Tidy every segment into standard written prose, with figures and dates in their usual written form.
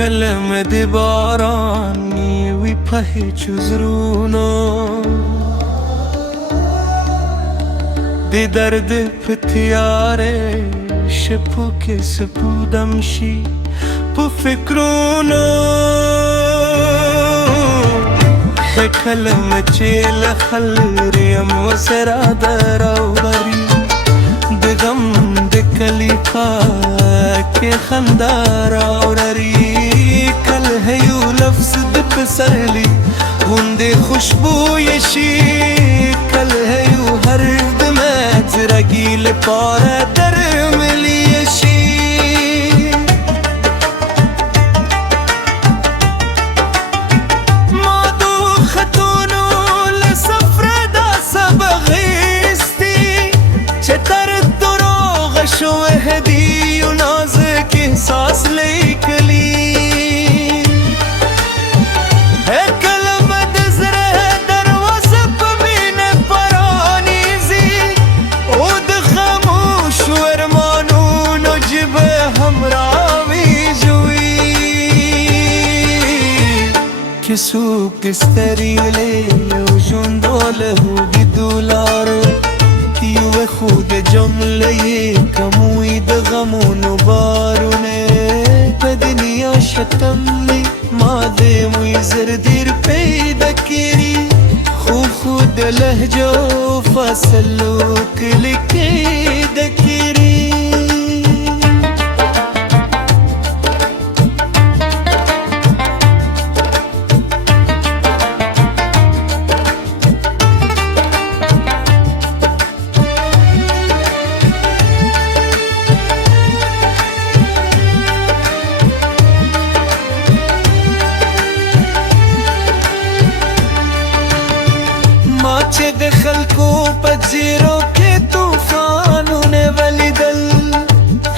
کلمه د باران وی په هیچو زړونو د درد په تیارې شپو کې سپودم شي په فکرونو د کلمه چې له خلر یم ورسره دراوبري د غم د کلي کې خندا راوړري کله یو لفظ د پسرلي غوندې خوشبویه شي کله یو حرف د مځرګي لپاره درملی شي ما دو خطونو له سفره دا سبق ایستی چې تر دروغ شوه هدي یو نازک احساس لیکلی څوک ستړي ولې یو ژوندو له هوږې دولارو یو خود جملې کموي د غمونو بارونه په دنیا شتمني ما دې موی زر دیر پیدا کړي خو خود لهجو فاصلو کلی کې د کړي چې د خلکو په زیرو کې طوفانونه ولیدل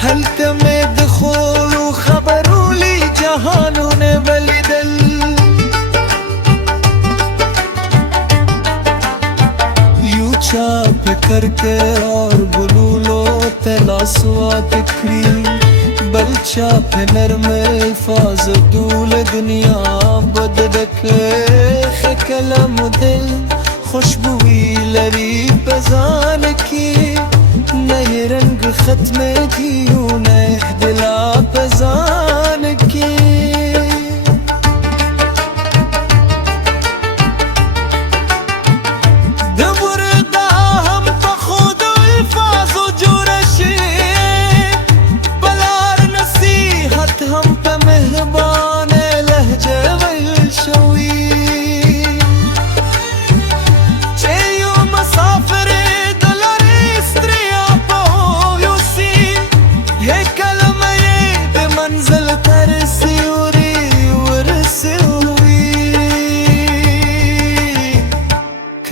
هلته مې د خولو خبرو لی جهانونه ولیدل یو چا فکر کې اور بلولو تلاسوات کړی بل چا په نرم الفاظ دول دنیا بدل کړه کلام دل خوشبوئی لری بزان کی نئے رنگ ختم دیو نئے دلا بزان کی دبردا ہم پا خود الفاظ و جورشی بلار نصیحت ہم پا مہربان لہجہ والشوی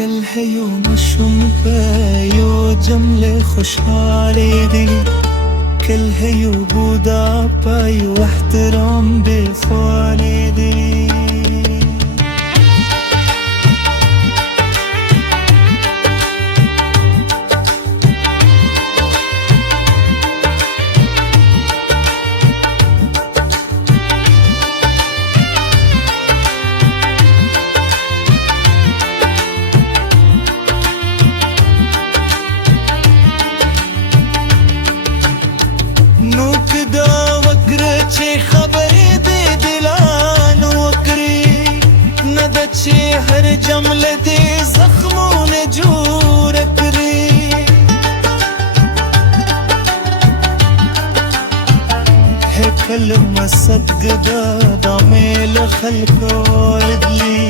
کل ہے یو مشوم پہ یو جملے خوشحالی دی کل ہے یو بودا پہ یو احترام بے فوالی دی خبرې دې دلانو وکړي نه ده چې هر جمله دې زخمونه جوړه کړي هر کلمه صدقه دا مې له خلکو اورېدلي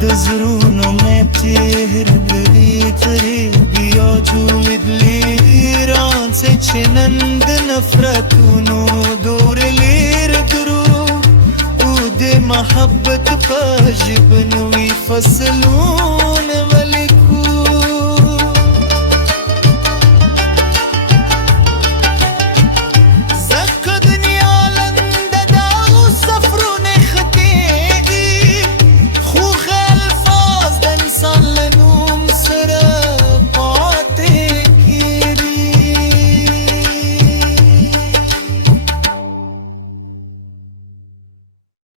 د زړونو مې تېر لري ترې بیا جوړېدلي ایران سے چې نن د نفرتونو دور لیر درو او د محبت په ژبنوي فصلونو